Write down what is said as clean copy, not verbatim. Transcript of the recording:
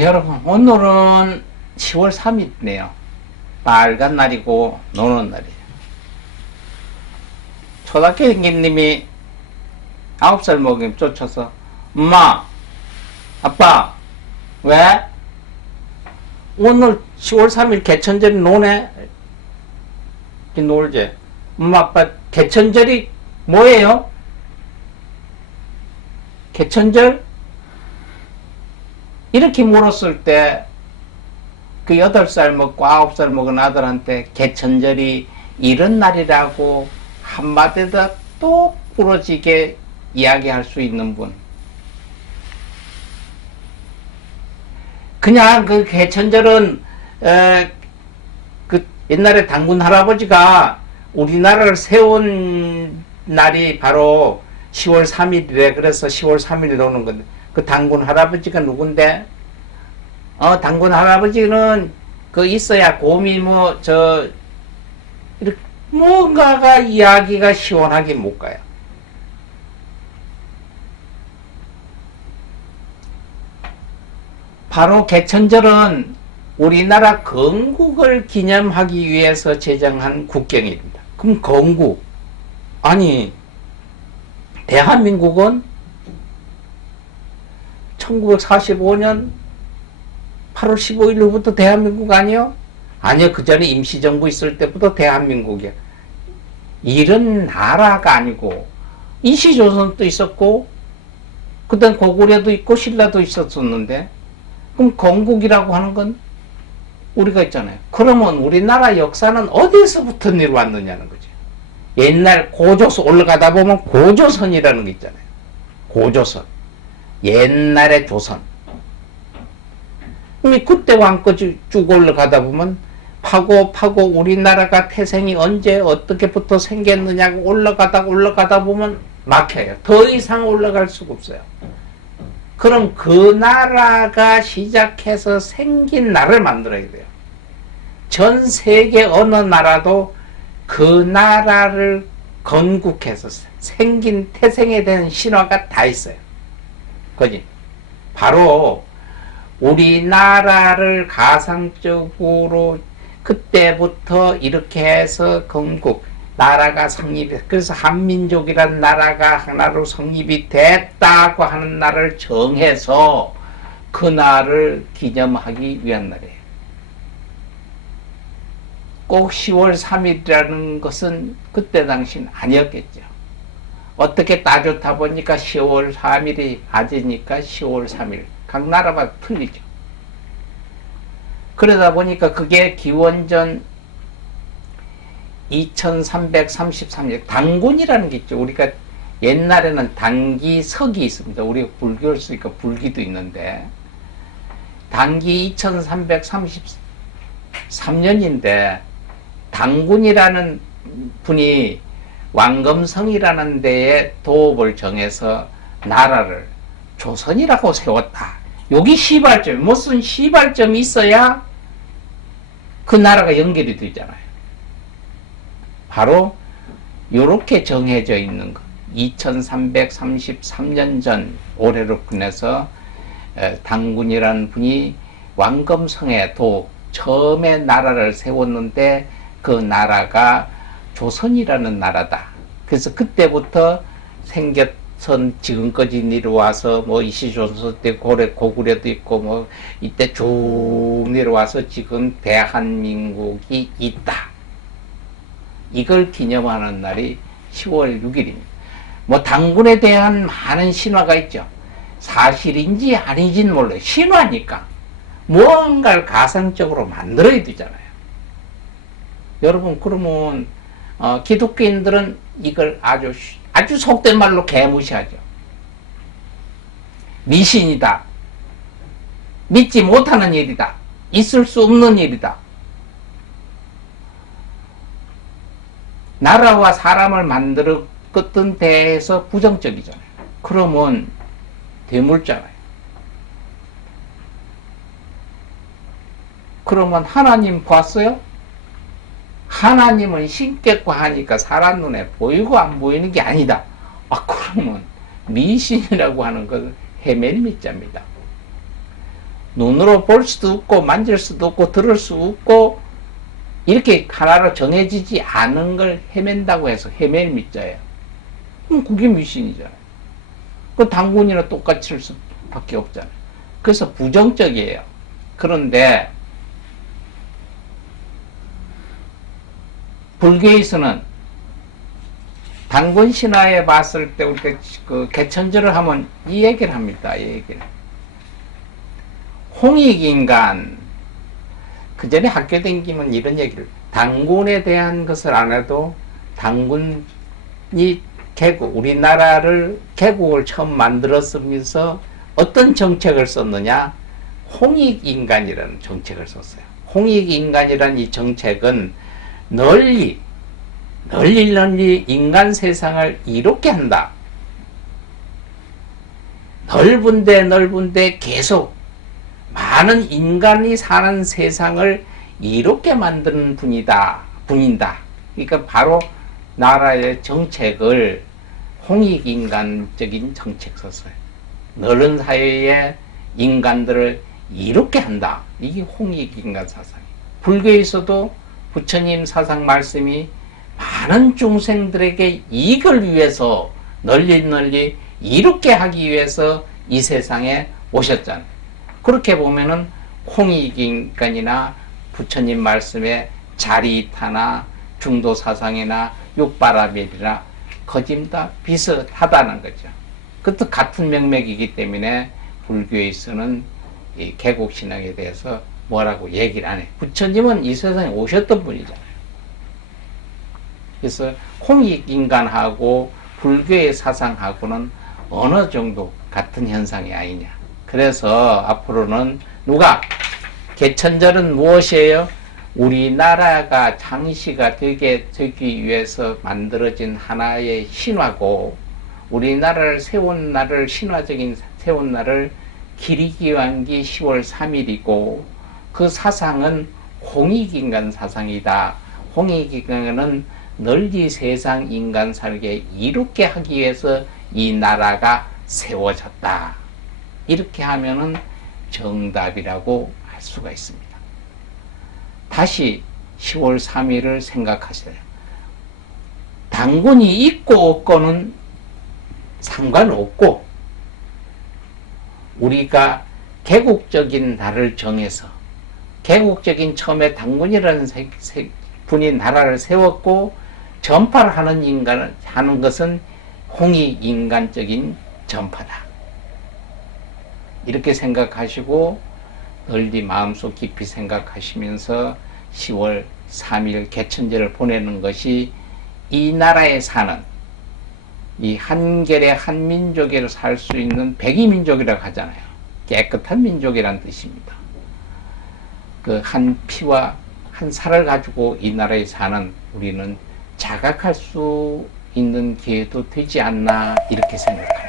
여러분, 오늘은 10월 3일이네요. 빨간 날이고, 노는 날이에요. 초등학교 형님이 9살 먹임 쫓아서, 엄마, 아빠, 왜? 오늘 10월 3일 개천절이 노네? 놀지. 엄마, 아빠, 개천절이 뭐예요? 개천절? 이렇게 물었을 때, 그 8살 먹고 9살 먹은 아들한테 개천절이 이런 날이라고 한마디도 똑 부러지게 이야기할 수 있는 분. 그냥 그 개천절은, 그 옛날에 당군 할아버지가 우리나라를 세운 날이 바로 10월 3일이래. 그래서 10월 3일이 오는 건데. 그 당군 할아버지가 누군데? 당군 할아버지는 그 있어야 곰이 이렇게 뭔가가 이야기가 시원하게 못 가요. 바로 개천절은 우리나라 건국을 기념하기 위해서 제정한 국경일입니다. 그럼 건국, 아니 대한민국은 1945년 8월 15일 후부터 대한민국 아니요? 아니요, 그 전에 임시정부 있을 때부터 대한민국이야. 이런 나라가 아니고 임시조선도 있었고 그다음 고구려도 있고 신라도 있었었는데, 그럼 건국이라고 하는 건 우리가 있잖아요. 그러면 우리나라 역사는 어디서부터 내려왔느냐는 거죠. 옛날 고조선 올라가다 보면 고조선이라는 게 있잖아요. 고조선, 옛날의 조선. 그때 왕까지 쭉 올라가다 보면 파고 우리나라가 태생이 언제 어떻게부터 생겼느냐고 올라가다 보면 막혀요. 더 이상 올라갈 수가 없어요. 그럼 그 나라가 시작해서 생긴 나라를 만들어야 돼요. 전 세계 어느 나라도 그 나라를 건국해서 생긴 태생에 대한 신화가 다 있어요. 그지? 바로 우리나라를 가상적으로 그때부터 이렇게 해서 건국, 나라가 성립이, 그래서 한민족이란 나라가 하나로 성립이 됐다고 하는 날을 정해서 그 날을 기념하기 위한 날이에요. 꼭 10월 3일이라는 것은 그때 당시는 아니었겠죠. 어떻게 따졌다 보니까 10월 3일이 맞으니까 10월 3일. 각 나라마다 틀리죠. 그러다 보니까 그게 기원전 2333년, 단군이라는 게 있죠. 우리가 옛날에는 단기, 석이 있습니다. 우리가 불교를 쓰니까 불기도 있는데, 단기 2333년인데, 단군이라는 분이 왕검성이라는 데에 도읍을 정해서 나라를 조선이라고 세웠다. 여기 시발점, 무슨 시발점이 있어야 그 나라가 연결이 되잖아요. 바로 이렇게 정해져 있는 것. 2333년 전 올해로 끝내서 당군이라는 분이 왕검성에 처음에 나라를 세웠는데 그 나라가 조선이라는 나라다. 그래서 그때부터 생겼선 지금까지 내려와서 이시조선 때 고구려도 있고 이때 쭉 내려와서 지금 대한민국이 있다. 이걸 기념하는 날이 10월 6일입니다. 당군에 대한 많은 신화가 있죠. 사실인지 아닌지는 몰라요. 신화니까 무언가를 가상적으로 만들어야 되잖아요. 여러분, 그러면 기독교인들은 이걸 아주 속된 말로 개무시하죠. 미신이다. 믿지 못하는 일이다. 있을 수 없는 일이다. 나라와 사람을 만들었던 데에서 부정적이잖아요. 그러면 되물잖아요. 그러면 하나님 봤어요? 하나님은 신격과 하니까 사람 눈에 보이고 안 보이는 게 아니다. 그러면 미신이라고 하는 것은 해멜미자입니다. 눈으로 볼 수도 없고 만질 수도 없고 들을 수 없고 이렇게 하나로 정해지지 않은 걸 헤맨다고 해서 헤맬 밑자예요. 그럼 그게 미신이잖아요. 그 당군이나 똑같을 수밖에 없잖아요. 그래서 부정적이에요. 그런데 불교에서는 당군 신화에 봤을 때 우리가 그 개천절을 하면 이 얘기를 합니다. 이 얘기를. 홍익인간, 그 전에 학교 다니면 이런 얘기를, 당군에 대한 것을 안 해도 당군이 우리나라를 개국을 처음 만들었으면서 어떤 정책을 썼느냐? 홍익인간이라는 정책을 썼어요. 홍익인간이라는 이 정책은 널리 인간 세상을 이롭게 한다. 넓은데 계속 많은 인간이 사는 세상을 이롭게 만드는 분인다. 그러니까 바로 나라의 정책을 홍익인간적인 정책 썼어요. 넓은 사회의 인간들을 이롭게 한다. 이게 홍익인간 사상이에요. 불교에서도 부처님 사상 말씀이 많은 중생들에게 이익을 위해서 널리 이롭게 하기 위해서 이 세상에 오셨잖아요. 그렇게 보면은 홍익인간이나 부처님 말씀에 자리타나 중도 사상이나 육바라밀이나 거짐 다 비슷하다는 거죠. 그것도 같은 명맥이기 때문에 불교에서는 이 개국신앙에 대해서 뭐라고 얘기를 안 해. 부처님은 이 세상에 오셨던 분이잖아요. 그래서 홍익인간하고 불교의 사상하고는 어느 정도 같은 현상이 아니냐. 그래서 앞으로는 누가 개천절은 무엇이에요? 우리나라가 장시가 되기 위해서 만들어진 하나의 신화고, 우리나라를 세운 날을, 신화적인 세운 날을 기리기환기 10월 3일이고 그 사상은 홍익인간 사상이다. 홍익인간은 널리 세상 인간 살게 이롭게 하기 위해서 이 나라가 세워졌다. 이렇게 하면은 정답이라고 할 수가 있습니다. 다시 10월 3일을 생각하세요. 당군이 있고 없고는 상관없고 우리가 개국적인 날을 정해서 개국적인 처음에 당군이라는 분이 나라를 세웠고 전파를 하는 것은 홍익인간적인 전파다. 이렇게 생각하시고 널리 마음속 깊이 생각하시면서 10월 3일 개천절을 보내는 것이 이 나라에 사는 이 한결의 한민족에 살 수 있는 백이민족이라고 하잖아요. 깨끗한 민족이란 뜻입니다. 그 한 피와 한 살을 가지고 이 나라에 사는 우리는 자각할 수 있는 기회도 되지 않나 이렇게 생각합니다.